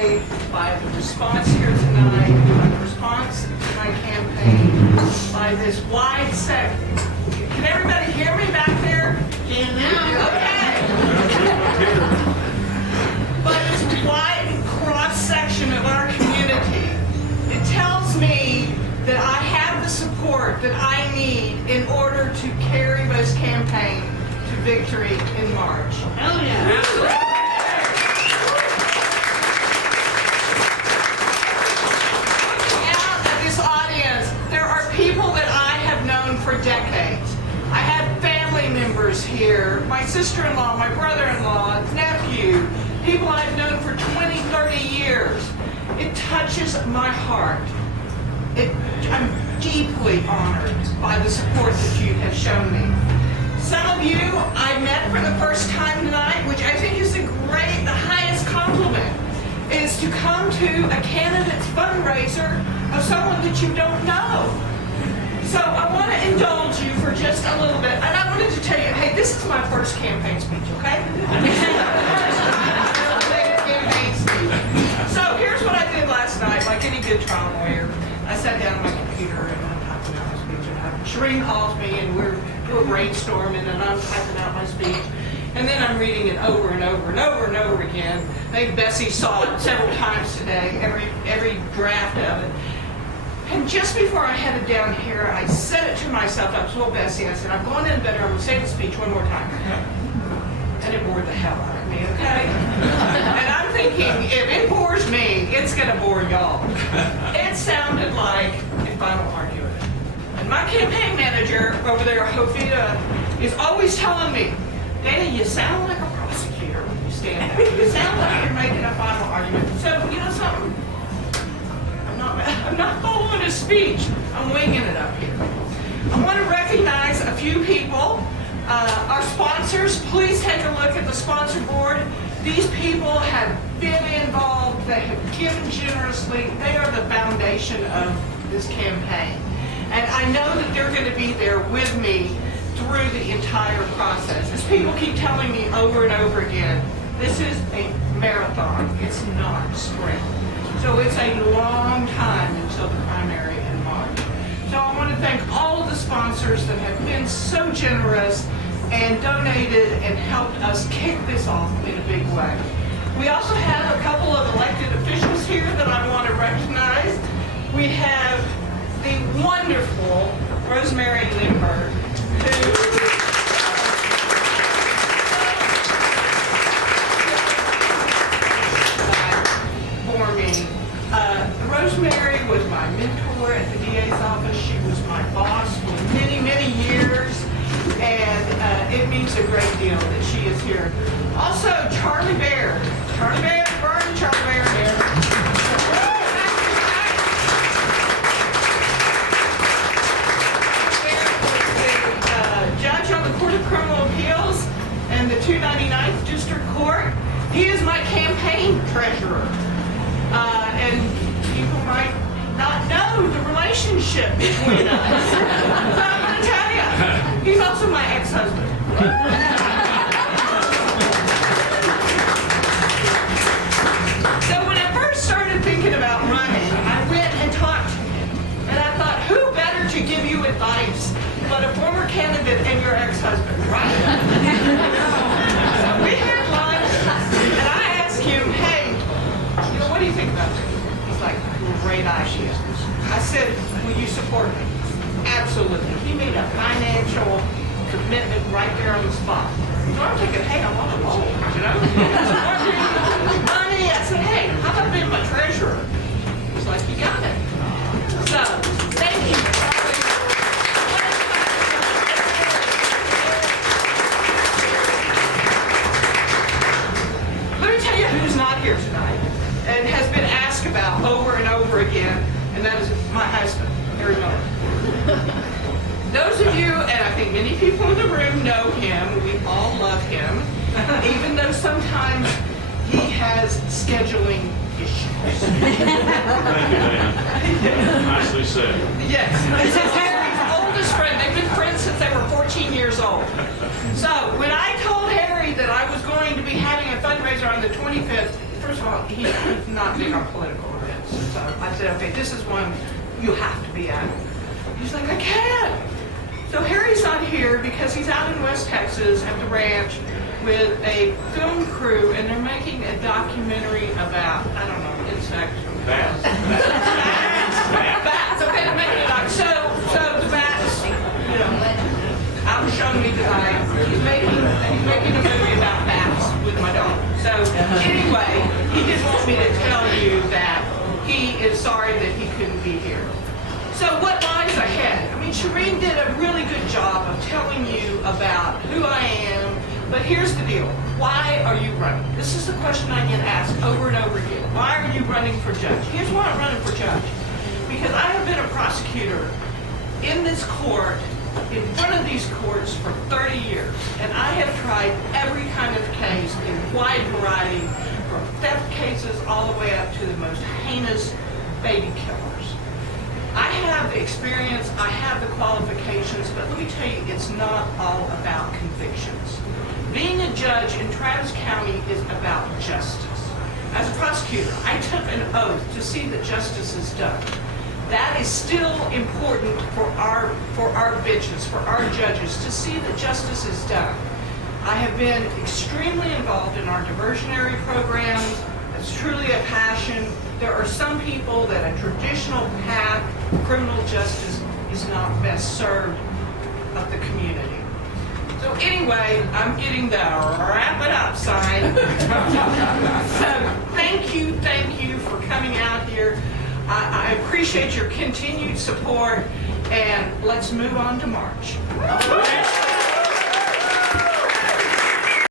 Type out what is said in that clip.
swayed by the response here tonight, by the response to my campaign, by this wide set. Can everybody hear me back there? Can now. Okay. By this wide cross-section of our community, it tells me that I have the support that I need in order to carry this campaign to victory in March. Hell yeah. Out of this audience, there are people that I have known for decades. I have family members here, my sister-in-law, my brother-in-law, nephew, people I've known for 20, 30 years. It touches my heart. I'm deeply honored by the support that you have shown me. Some of you I met for the first time tonight, which I think is the highest compliment, is to come to a candidate's fundraiser of someone that you don't know. So I want to indulge you for just a little bit, and I wanted to tell you, hey, this is my first campaign speech, okay? So here's what I did last night, like any good trial lawyer. I sat down on my computer and I'm typing out my speech. And Shereen calls me and we're brainstorming and I'm typing out my speech. And then I'm reading it over and over and over and over again. I think Bessie saw it several times today, every draft of it. And just before I headed down here, I said it to myself. I told Bessie, I said, I'm going in the bedroom, I'm going to say the speech one more time. And it bored the hell out of me, okay? And I'm thinking, if it bores me, it's going to bore y'all. It sounded like a final argument. And my campaign manager over there, Hofita, is always telling me, Dayna, you sound like a prosecutor when you stand there. You sound like you're making a final argument. So, you know something? I'm not following his speech. I'm winging it up here. I want to recognize a few people. Our sponsors, please take a look at the sponsor board. These people have been involved. They have given generously. They are the foundation of this campaign. And I know that they're going to be there with me through the entire process. As people keep telling me over and over again, this is a marathon. It's not a sprint. So it's a long time until the primary in March. So I want to thank all of the sponsors that have been so generous and donated and helped us kick this off in a big way. We also have a couple of elected officials here that I want to recognize. We have the wonderful Rosemary Lindbergh, who for me. Rosemary was my mentor at the DA's office. She was my boss for many, many years, and it means a great deal that she is here. Also, Charlie Baird. Charlie Baird, Burn, Charlie Baird here. Judge on the Court of Criminal Appeals and the 299th District Court. He is my campaign treasurer. And people might not know the relationship between us. So I'm going to tell you, he's also my ex-husband. So when I first started thinking about running, I went and talked to him. And I thought, who better to give you advice but a former candidate and your ex-husband, right? So we had lunch, and I asked him, hey, what do you think about this? He's like, great idea. I said, will you support me? Absolutely. He made a financial commitment right there on the spot. So I'm thinking, hey, I'm on a roll, you know? Money. I said, hey, how about being my treasurer? He's like, you got it. So, thank you. Let me tell you who's not here tonight and has been asked about over and over again, and that is my husband, Harry Miller. Those of you, and I think many people in the room know him, we all love him, even though sometimes he has scheduling issues. Thank you, Dayna. Nicely said. Yes. This is Harry's oldest friend. They've been friends since they were 14 years old. So when I told Harry that I was going to be having a fundraiser on the 25th, first of all, he's not big on political events. So I said, okay, this is one you have to be at. He's like, I can't. So Harry's not here because he's out in West Texas at the ranch with a film crew, and they're making a documentary about, I don't know, insects. Bats. Bats. Okay, they're making a so the bats, you know, I was showing me tonight, he's making a movie about bats with my dog. So anyway, he just wants me to tell you that he is sorry that he couldn't be here. So what lies ahead? I mean, Shireen did a really good job of telling you about who I am, but here's the deal. Why are you running? This is the question I get asked over and over again. Why are you running for judge? Here's why I'm running for judge. Because I have been a prosecutor in this court, in front of these courts for 30 years, and I have tried every kind of case in wide variety, from theft cases all the way up to the most heinous baby killers. I have the experience, I have the qualifications, but let me tell you, it's not all about convictions. Being a judge in Travis County is about justice. As a prosecutor, I took an oath to see that justice is done. That is still important for our benches, for our judges, to see that justice is done. I have been extremely involved in our diversionary programs. It's truly a passion. There are some people that a traditional path of criminal justice is not best served of the community. So anyway, I'm getting the wrap it up sign. So thank you for coming out here. I appreciate your continued support, and let's move on to March.